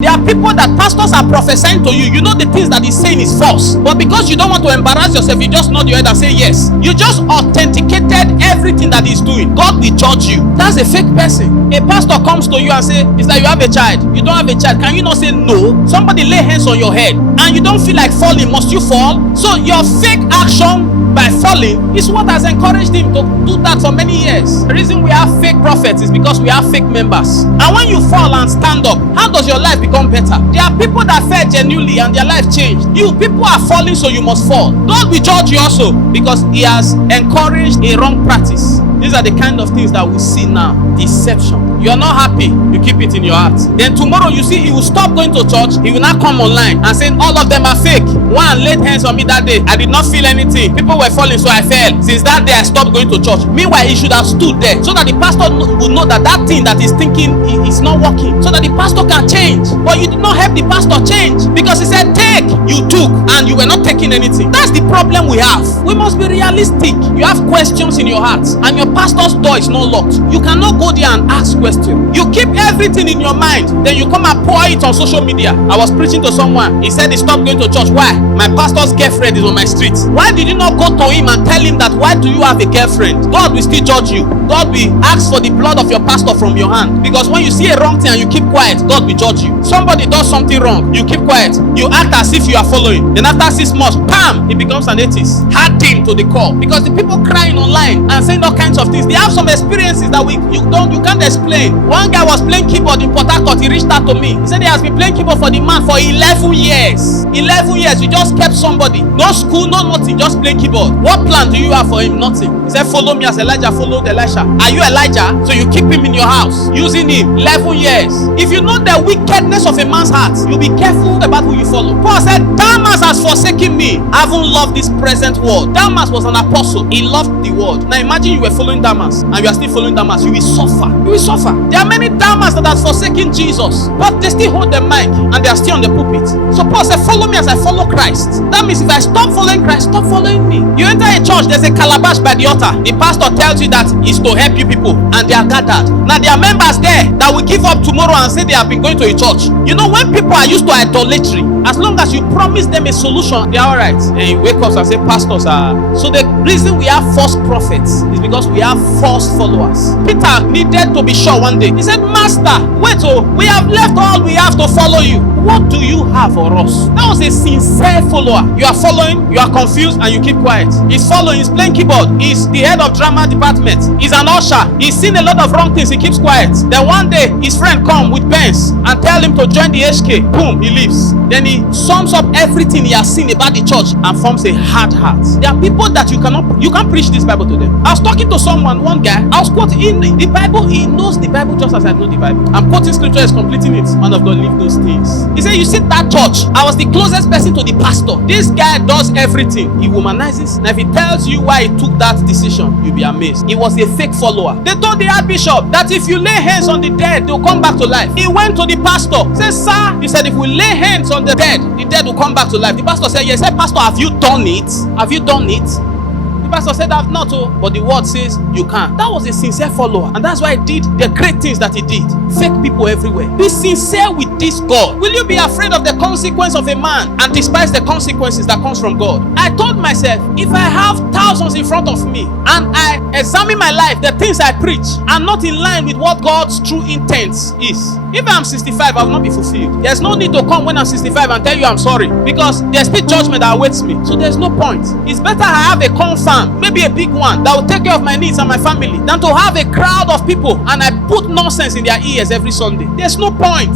There are people that pastors are prophesying to you. You know the things that he's saying is false. But because you don't want to embarrass yourself, you just nod your head and say yes. You just authenticated everything that he's doing. God will judge you. That's a fake person. A pastor comes to you and say, it's like you have a child. You don't have a child. Can you not say no? Somebody lay hands on your head and you don't feel like falling. Must you fall? So your fake action by falling is what has encouraged him to do that for many years. The reason we have fake prophets is because we have fake members. And when you fall and stand up, how does your life become better? There are people that fell genuinely and their life changed. You people are falling, so you must fall. God will judge you also because he has encouraged a wrong practice. These are the kind of things that we see now. Deception. You are not happy, you keep it in your heart. Then tomorrow you see he will stop going to church. He will not come online and say all of them are fake. One laid hands on me that day. I did not feel anything. People were falling, so I fell. Since that day I stopped going to church. Meanwhile, he should have stood there so that the pastor would know that that thing that he's thinking is not working, so that the pastor can change. But you did not help the pastor change because he said take, you took, and you were not taking anything. That's the problem we have. We must be realistic. You have questions in your heart and your pastor's door is not locked. You cannot go there and ask questions. You keep everything in your mind, then you come and pour it on social media. I was preaching to someone. He said he stopped going to church. Why? My pastor's girlfriend is on my street. Why did you not go to him and tell him that why do you have a girlfriend? God will still judge you. God will ask for the blood of your pastor from your hand. Because when you see a wrong thing and you keep quiet, God will judge you. Somebody does something wrong, you keep quiet. You act as if you are following. Then after 6 months, bam, he becomes an atheist. Hardened to the core. Because the people crying online and saying all kinds of things, they have some experiences that you can't explain. One guy was playing keyboard in Port Harcourt. He reached out to me. He said he has been playing keyboard for the man for 11 years. 11 years. You just kept somebody. No school, no nothing. Just playing keyboard. What plan do you have for him? Nothing. He said, follow me as Elijah followed Elisha. Are you Elijah? So you keep him in your house, using him 11 years. If you know the wickedness of a man's heart, you'll be careful about who you follow. Paul said, Damas has forsaken me. I haven't loved this present world. Damas was an apostle. He loved the world. Now imagine you were following Damas and you are still following Damas. You will suffer. You will suffer. There are many Damas that have forsaken Jesus, but they still hold the mic and they are still on the pulpit. So Paul said, follow me as I follow Christ. That means if I stop following Christ, stop following me. You enter a church, there's a calabash by the altar. The pastor tells you that it's to help you people and they are gathered. Now there are members there that will give up tomorrow and say they have been going to a church. You know, when people are used to idolatry, as long as you promise them a solution, they are alright. And you wake up and say pastors are. So the reason we have false prophets is because we have false followers. Peter needed to be sure one day. He said, Master, wait, we have left all we have to follow you. What do you have for us? That was a sincere follower. You are following, you are confused, and you keep quiet. He's following, he's playing keyboard, he's the head of drama department, he's an usher, he's seen a lot of wrong things, he keeps quiet. Then one day, his friend come with pens and tell him to join the HK. Boom, he leaves. Then he sums up everything he has seen about the church and forms a hard heart. There are people that you can't preach this Bible to them. I was talking to someone, one guy, I was quoting in the Bible, he knows the Bible just as I know the Bible. I'm quoting scripture, is completing it. Man of God, leave those things. He said, you see that church, I was the closest person to the pastor. This guy does everything. He womanizes. Now if he tells you why he took that decision, you'll be amazed. He was a fake follower. They told the archbishop that if you lay hands on the dead, they'll come back to life. He went to the pastor, said, sir, he said, if we lay hands on the dead will come back to life. The pastor said, yes. He said, pastor, have you done it? Have you done it? The pastor said, I've not, but the word says you can. That was a sincere follower, and that's why he did the great things that he did. Fake people everywhere. Be sincere with this God. Will you be afraid of the consequence of a man and despise the consequences that comes from God? I told myself, if I have thousands in front of me and I examine my life, the things I preach are not in line with what God's true intent is. If I'm 65, I will not be fulfilled. There's no need to come when I'm 65 and tell you I'm sorry, because there's still judgment that awaits me. So there's no point. It's better I have a confirm, maybe a big one, that will take care of my needs and my family, than to have a crowd of people and I put nonsense in their ears every Sunday. There's no point.